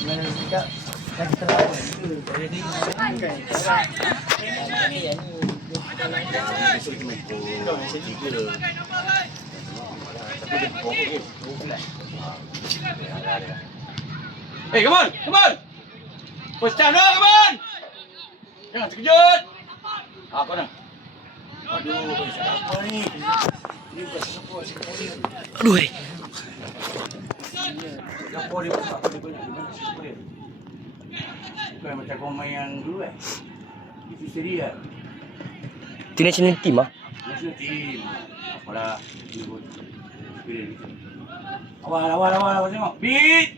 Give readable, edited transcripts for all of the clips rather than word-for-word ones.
Mana tidak kan terlalu. Jadi Hey, come on, come on. First time now, come on. Jangan terkejut. Apa nak? Aduh, siapa ni? Ini bukan siapa, siapa ni? Aduh. Siapa dia? Siapa dia? Bukan macam pemain yang dulu Itu seria. Itu national team ah. National team. Apalah. Awal tengok. Beat.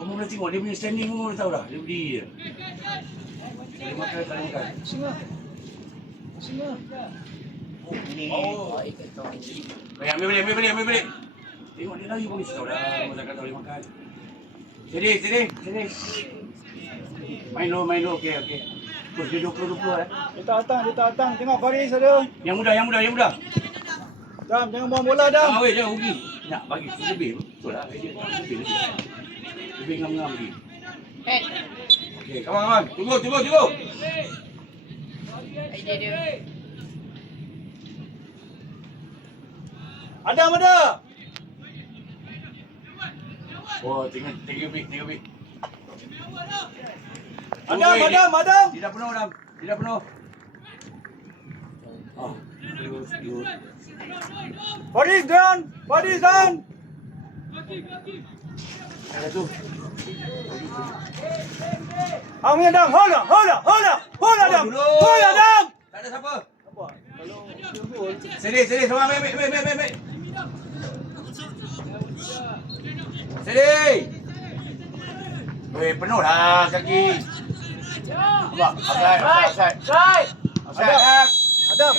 Kamu boleh tengok dia punya standing kamu boleh tahu dah. Dia berdiri je. Dia makan, tak makan. Singa. Oh, ini. Oh. Ambil balik. Tengok dia lagi pun tahu dah. Kamu tak tahu dia makan. Sini. Main low. Okey. Terus dia 20. Dia tak datang. Tengok baris ada. Yang muda. Dam, jangan buang bola Dam. Jangan rugi. Nak bagi lebih. Betul lah. Lebih. Lebih ngam-ngam lagi. Okey, kawan. Tunggu. Ada. Oh, tiga bit. Adam. Tidak penuh. Oh, good. Baris down. Ada tu. Ambil Dam. Hold Dam. Tak ada siapa. Apa? Kalau dia gol. Sini, semua ambil. Sini. Weh, penuh lah kaki. Nampak? Offside. Adam.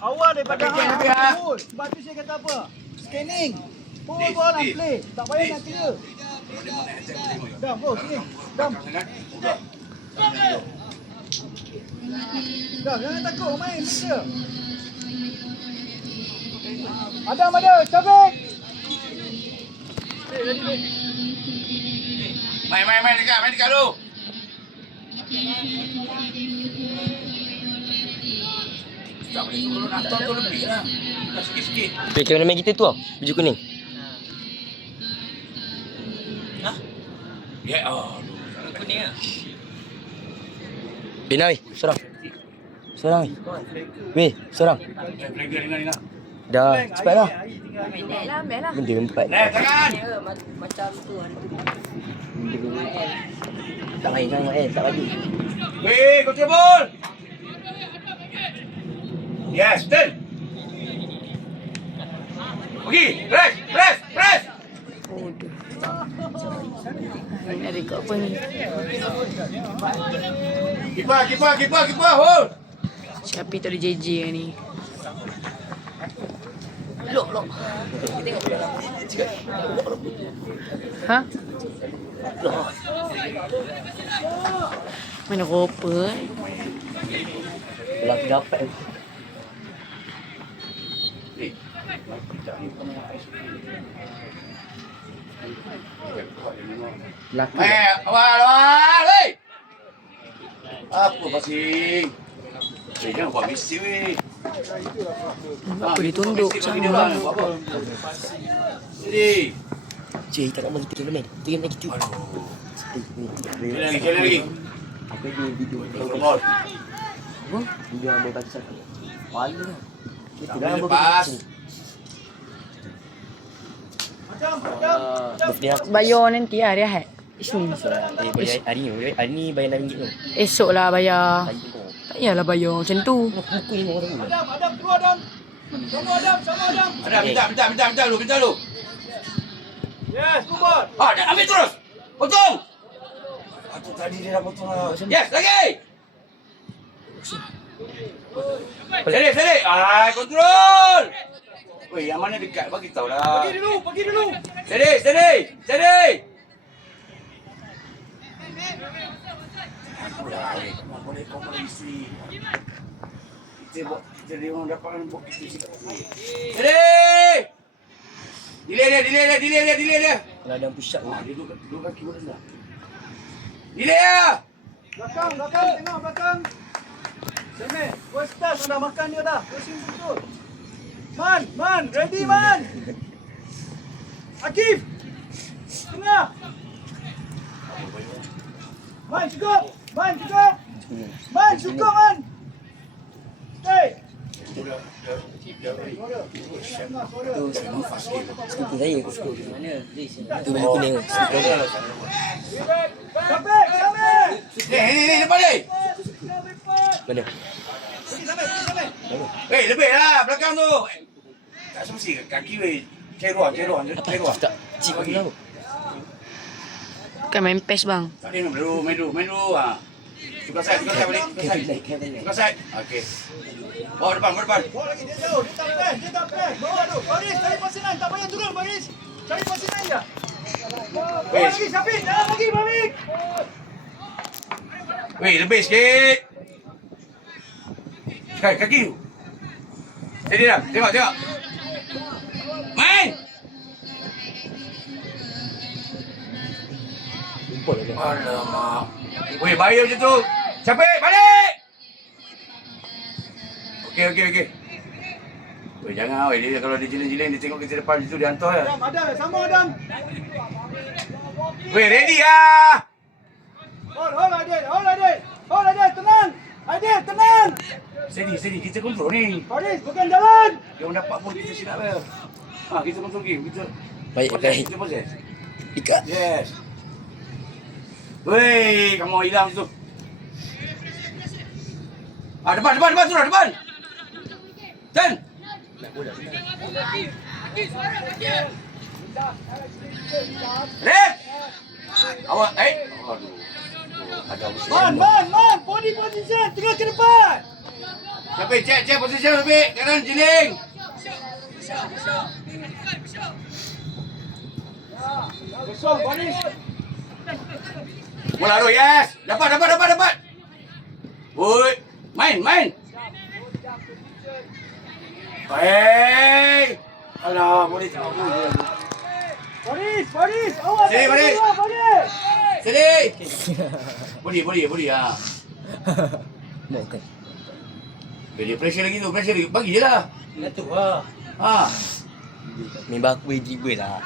Awal daripada Tapi, gol. Sebab tu saya kata apa? Scanning. Pull bola nak play. Tak payah nak kira. Dam, go sini. Dam, jangan takut main saja. Adam, cabik. Main dekat lu. Tak boleh turun atas tu lebih lah. Sikit-sikit. Macam mana main kita tu ah. Baju kuning. Ya, Kuning ah. Bina weh, seorang weh. Seorang. Flanger dengan. Dah, cepatlah. Ambil lah. Benda empat. Tangan. Macam tu hari tu. Tak main sangat tak bagi. Weh, control ball. Yes, betul. Pergi, press. Ada kat apa ni? Kipas, hold. Siapa tak ada JJ ni? Lok. Ha? Mana koper Belah dapat. Awal, weh. Apa pasing? Jangan buat misi weh. Apa dia tunduk sama? Jadi. Cik, tak nak kita main. Kita game lagi tu. Jalan lagi. Apa dia video? Ball. Apa? Video ambil batu satu. Malu lah. Kita Dah dah lepas. Birthday aku. Bayar nanti lah dia hack. Isnin. Bayar hari ni bayar RM6 tu. Esok lah bayar. Hari tu. Tak payahlah bayar macam tu. Buku ni orang tu. Adam, keluar Adam. Sama Adam. Minta lu. Yes, kubur. Dah ambil terus. Potong. Itu tadi dia dah potong lah. Yes, lagi. Sini. Kontrol. Weh, yang mana dekat? Bagi tahu lah. Pergi dulu. Sini. Kau boleh isteri. Kita dia orang dapat bok kita sikit. Sini. Delay dia. Kalau ada yang push up. Dia dua kaki boleh dah. Delay dia. Belakang, tengok belakang. Sini, first touch dah makan dia dah. Pressing betul. Man, ready man. Akif. Tengah. Man, cukup. Man. Stay. Skuter saya. Mana? Itu baju kuning. Skuter. Sampai. Ni depan ni. Mana? Lebih lah belakang tu. Tak semesti kaki weh. Ceruan. Tak. Cik bagi tahu. Bukan main PES bang. Tak ada main dulu. Ha. Tukar side balik. Tukar side. Okey. Bawa depan. Bawa lagi dia jauh. Dia tak plan. Bawa tu. Baris cari pasinan. Tak payah turun Baris. Cari pasinan je. Bawa lagi Syafiq. Jangan lagi balik. Weh, lebih sikit. Kaki. Jadi dah. Tengok. Main. Import lah. Alamak. Weh, bahaya macam tu. Syafiq, balik. Okey. Weh, jangan weh. Dia kalau dia jiling-jiling, dia tengok kita depan situ, dia hantar je. Adam, sama Adam. Weh, ready lah. Hold Adil. Tenang. Adil, tenang. Steady. Kita kontrol ni. Baris, bukan jalan. Dia orang dapat pun kita silap dia. Kita kontrol game. Kita Baik. Kita proses. Ikat. Yes. Weh, kamu hilang situ. Depan. Turn. Red. Awak, aduh. Man. Body position. Tengah ke depan. Sampai cek position sampai kanan jiling. Besar, Baris. Bola tu, yes. Dapat. Woi, main. Hei. Alah, boleh tak aku. Baris. Awak. Sini, Baris. Baris. Sini. Budi ah. Bukan. Dia pressure lagi. Bagi je lah. Itu lah. Ha. Member aku boleh dribble lah.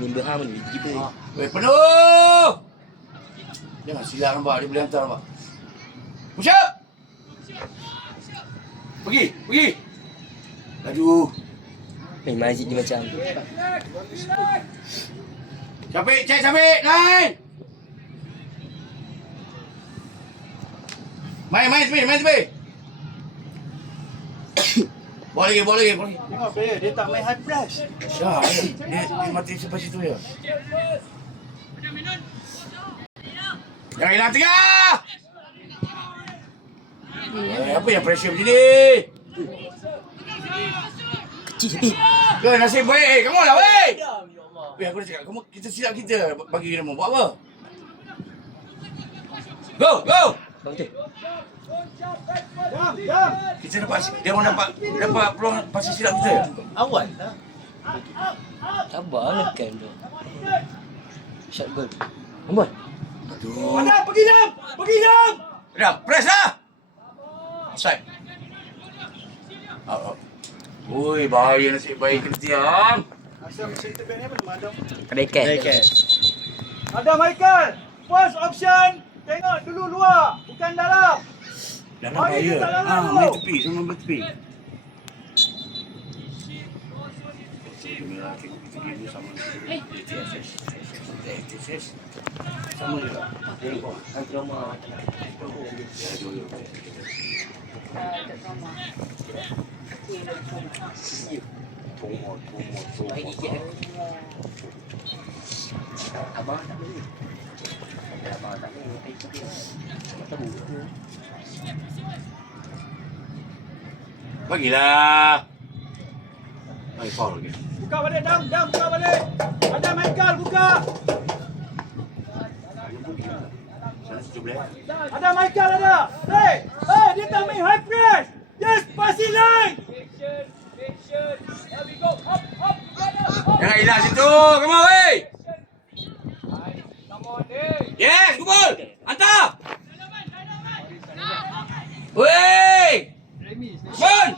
Member hang boleh dribble. Weh, penuh. Jangan silap nampak. Dia boleh hantar nampak. Push up. Pergi. Laju. Majid dia macam. Capek. Main tepi. Bola lagi. Tengok player, dia tak main high press. Syah, dia mati sampai situ je. Jangan hilang tengah. Apa yang pressure macam ni? Kecil sikit. Nasib baik. Kamu lah, weh. Aku dah cakap, kita silap kita bagi dia mau buat apa? Go! Betul. Jam. Kita dia orang dapat peluang pasal silap kita. Awal lah. Sabar lah kan tu. Shot goal. Ambon. Aduh. Adam, pergi jam. Dah, press lah. Offside. Oi, bahaya nasib baik Kristian. Asal center back ni apa nama Adam? Kedai. Adam Michael. First option. Tengok dulu luar, bukan dalam. Dalam bahaya. Main tepi, semua main tepi. Sama je lah. Drama. Abang tak boleh. Abang tak boleh. Tahu. Bagilah. Ai foul lagi. Buka balik, Dam, buka balik. Adam Michael, buka. Sana 17. Ada Michael ada. Hey, dia tak main high press. Just passing line. Action. There we go. Up. hilang situ. Come on, wey. Yes, good ball. Hantar. Wey. Sun.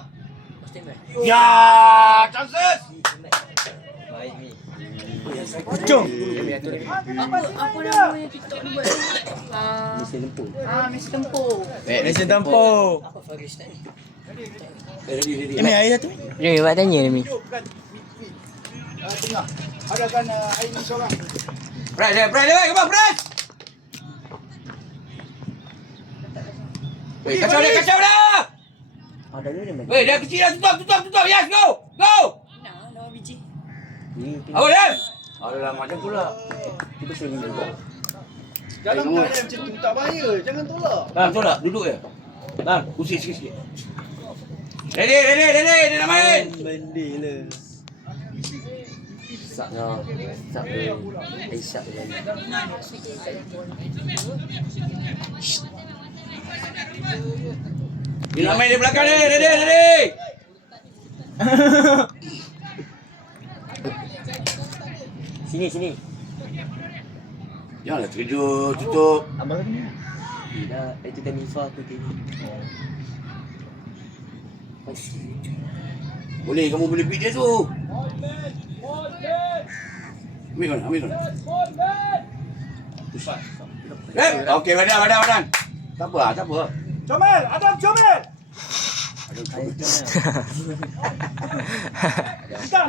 Ya, chances. Pucung. Apa namanya TikTok ni buat? Mesin lempung. Messi Tempur. Mesin tempur. Apa Faris tadi? Ini air satu. Dia buat tanya ni. Tengah. Adakan air ni seorang. Press dia, come on, press. Wey, kacau dah. Ada ni dia. Wey, dah kecil dah, tutup. Yes, go. Nah, lawan biji. Ni Awal dah. Alah, macam pula. kita sering juga. Dalam keadaan macam tu tak bahaya. Jangan tolak. Bang, tolak, duduk je. Bang, pusing sikit. Ready, dia nak main. Bendela. Saknya. Sak dia. Aisyah dia. Dia nak main di belakang ni, ready. Sini. Janganlah terkejut, tutup. Abang ni. Dah itu kan Nifa aku tadi. Boleh, kamu boleh beat dia tu. Ambil kau. Okey, badan. Tak apa. Comel, Adam comel.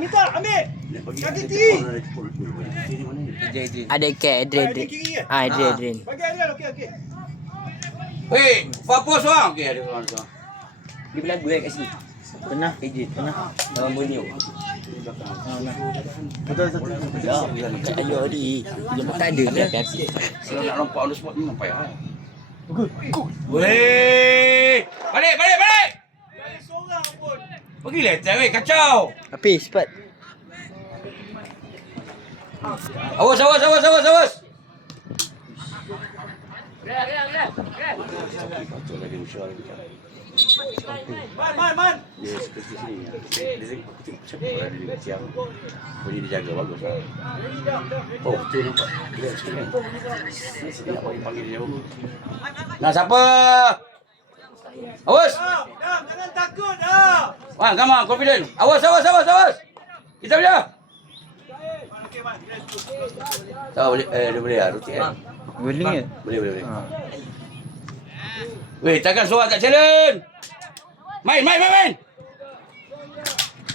Minta, ambil. Kaki kiri. Ada cat, Adrian. Kiri ke? Adrian. Bagi Adrian, okey. Weh, fokus orang. Okey, ada orang tu. Dia berlagu kat sini. Pernah Adrian, pernah. Dalam Borneo. Betul. Ayo di. Tak ada dah. Kalau nak lompat on the spot ni nampak ya. Weh! Balik! Balik seorang pun. Pergi letter weh, kacau. Habis cepat. Awas. Kacau lagi usaha lagi. Man. Dia seperti sini. Dia cepat ada di siang. Boleh dijaga bagus lah. Oh, betul nampak. Dia nak panggil dia. Nah, siapa? Awas! Jangan takut dah. Wah, come on, confident. Awas. Kita boleh. Okey, man. Tak boleh, dia boleh lah, rutin kan? Boleh ke? Boleh. Weh, takkan seorang tak challenge. Main.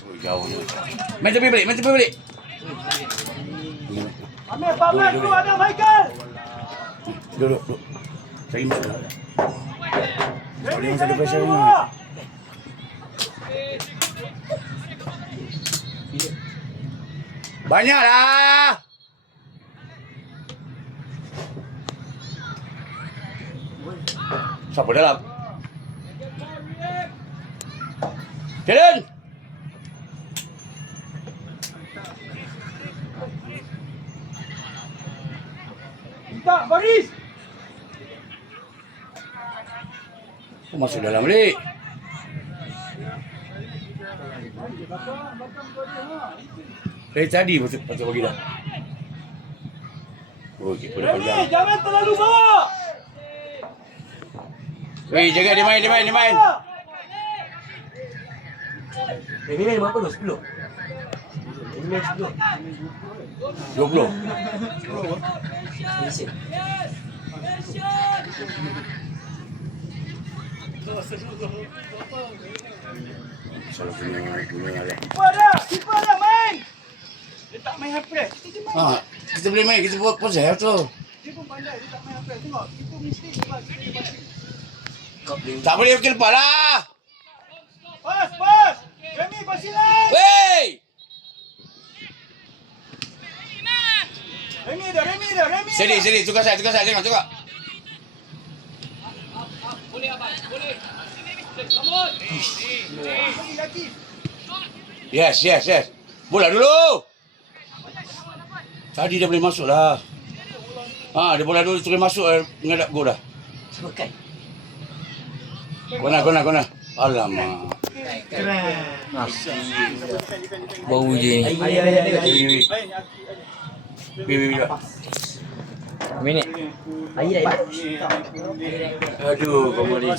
Oh, jauh ni. Main tepi balik. Ambil 14 tu ada Michael. Duduk. Cari mat lah. Ready, masa depan saya ni. Banyaklah. Siapa dalam? Challenge. Minta, Baris. Masuk dalam balik. Dari tadi masuk bagi dah. Okey, pada Ready, pegang. jangan terlalu bawah. Weh, jaga dia main. Ini berapa tu? 10. Ini main 10. 20. Malaysia. Salah punya lah. Keeper dah main. Dia tak main half-press. Kita boleh main, kita buat possess tu. Dia pun pandai, dia tak main half-press. Tengok, itu mesti sebab dia pasti. Tak boleh bikin lepas lah. Pas. Remy pasti naik. Wey! Remy dah. Sini, tukar saya, tengok. Lagi. Yes. Bola dulu. Tadi dia boleh masuk lah. Dia bola dulu, terus masuk, menghadap gol dah. Siapa kan? Kona. Alamak. Bau je ni. Minit. Air dah. Aduh, kau mari.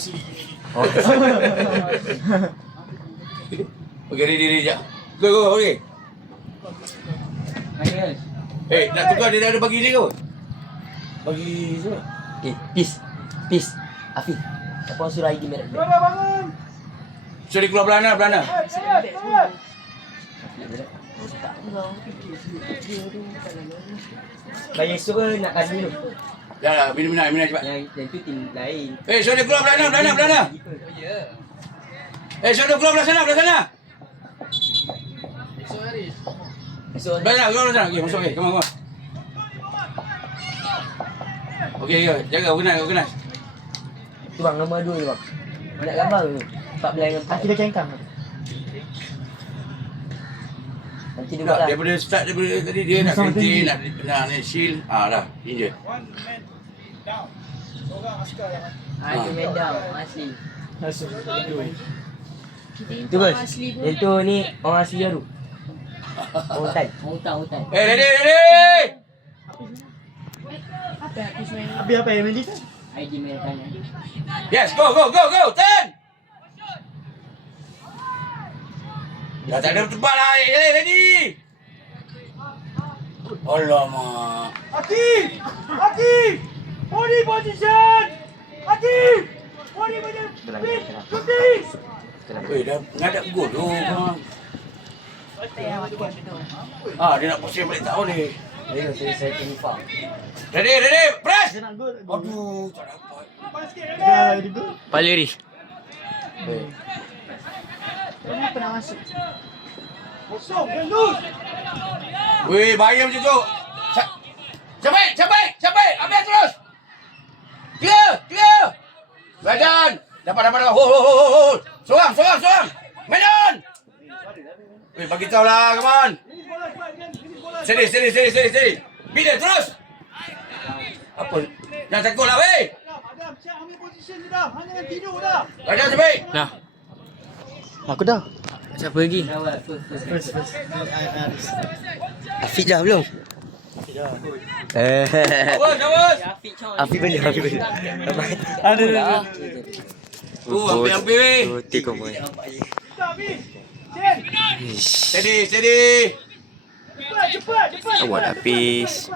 Okey, diri sekejap. Go, okey. Nak tukar dia dah ada bagi dia ke? Bagi siapa? Peace. Afi. Apa suruh ID merah? Keluar bangun. So dia keluar belana. Keluar. Bayar esok ke nak kasih minum? Dah, minum cepat. Yang tu tim lain. So dia keluar belana. So dia keluar belah sana. Esok Keluar belah sana. Okey, masuk okey. Come on. Okey, jaga organize. tu bang, nombor 2 tu bang. Nak gambar tu. 14 dengan 4. Kita cengkang. Nanti dia buat lah. Daripada start tadi dia nak ganti, nak shield. Dah, ini je. One man down. Seorang askar yang Itu medang asli. Kita Tu import bos. asli pun. Yang tu ni orang asli baru. Hutan. Ready. Apa habis main? apa yang Mendy tu? ID merah tangan. Yes, go. Turn. Dah tak ada tempat lah. Ready. Alamak. Akif! Body position! Akif! Body position! Speed! Shooting! Dah ngadap gol tu. Dia nak pusing balik tahu ni. Dia saya lupa. Ready. Press. Dia nak gol. Aduh, tak dapat. Lepas sikit, ready? Pala ni. Kenapa nak masuk? Kosong, dia loose! Weh, bahaya macam tu. Capai. Ambil terus. Clear. Badan. Dapat. Hold. Sorang. Menon. Weh, bagi tahu lah, come on. Finish bola cepat, finish bola. Steady. Bila terus. Apa? Jangan takut lah, weh. Adam, siap ambil position je dah. Hang jangan tidur dah. Badan terbaik. Nah, Aku dah. siapa lagi? First. Afiq dah belum? Awas. Afiq balik. Ada. Hampir, weh. Putih kau main. Stop, Fiz. Steady. Cepat. Awak dah habis.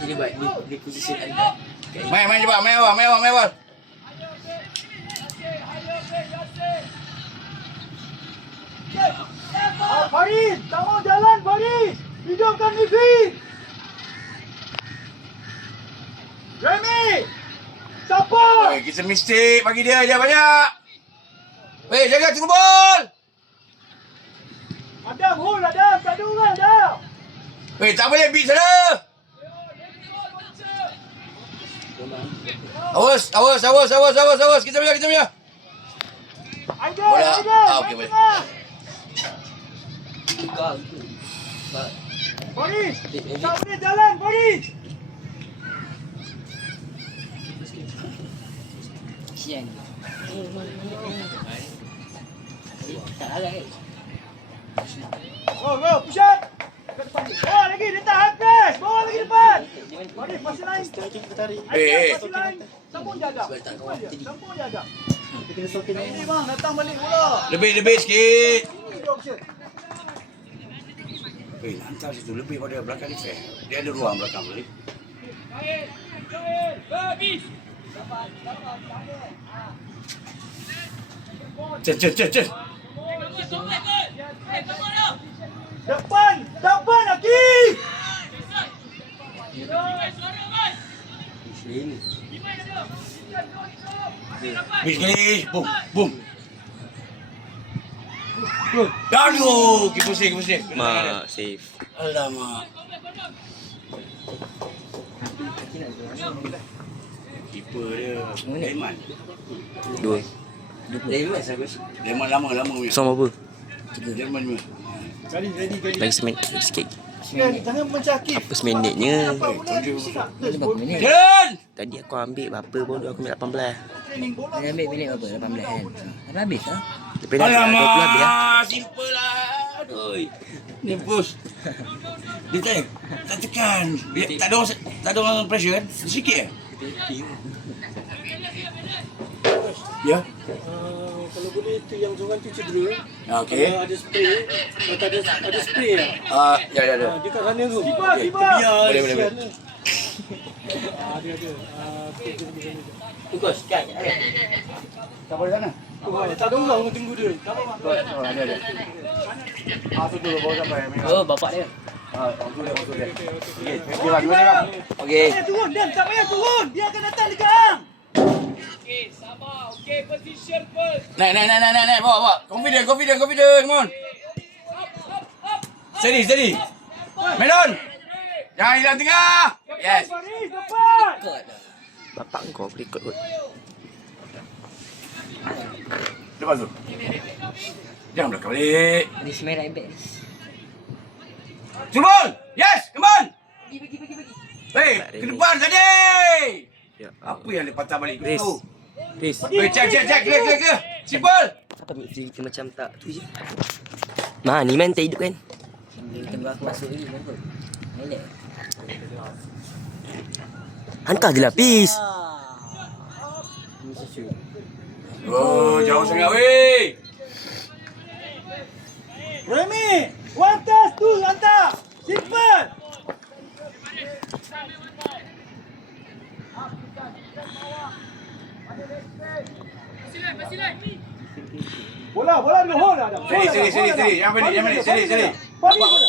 Ini buat di posisi anda. Main cepat, main awal. Farid, tak mau jalan Farid. Hidupkan Fifi. Remy. Support. Weh, kita mistake bagi dia je banyak. Weh, jaga tunggu bol. Adam, hold Adam. Tak ada orang dah. Weh, tak boleh beat sana. Awas. Kita punya. Aida. Bola. Okey, boleh. Farid. Tak boleh jalan Farid. Kesian. Tak ada kan? Go, push up. Ke depan ni. Bawa lagi, dia tak habis. Bawa lagi depan. Farid, pasal lain. Eh. Pasal lain. Sambung jaga. Sambung jaga. Ini bang, datang balik bola. Lebih sikit. Ini dia option. Weh, hantar situ lebih pada belakang ni fair. Dia ada ruang belakang boleh. Cek. Depan Akif. Bis. Boom. Aduh, pusing. Mak, safe. Alamak. Keeper dia Leman. 2. Leman lama punya. Som apa? Leman punya. Lagi seminit sikit. Jangan mencakip. Apa seminitnya? Jalan. Tadi aku ambil berapa baru aku ambil 18. training bola. Dia ambil minit berapa? 18 kan? Dah habis lah. Alamak, simple lah. Aduh. Ni push. Dia tak tekan. Tak ada orang pressure kan? Sikit eh? Ya. Kalau boleh tu yang seorang tu cedera. Okey. Kalau ada spray, kalau tak ada spray lah. Ya. Dia kat sana tu. Kipas. Boleh. Dia ada. Tugas kan. Tak boleh sana. Tak ada orang tunggu dia. Ada. Tu dulu bawa sampai. Oh, bapak dia. Okey. Turun dan tak payah turun. Dia akan datang dekat hang. Naik. Bawa. Confident. Come on. Steady. Melon. Jangan hilang tengah. Yes. Baris dapat. Bapak kau berikut kot. Lepas tu. Jangan belakang balik. Ni semai right back. Jumol. Yes, come on. Hey, ke depan saja. Ya. Apa yang dia patah balik Riz. tu? Riz. Hey, check. Clear. Simple. Apa midfield kita macam tak tu je. Ni man tak hidup kan? Tengah masuk ni kan. Elok. Hantar je lah Pis. Oh, jauh sangat weh. Remy, one touch tu hantar. Simple. Bola di hole ada. Sini. Yang balik. Sini. Bagi bola.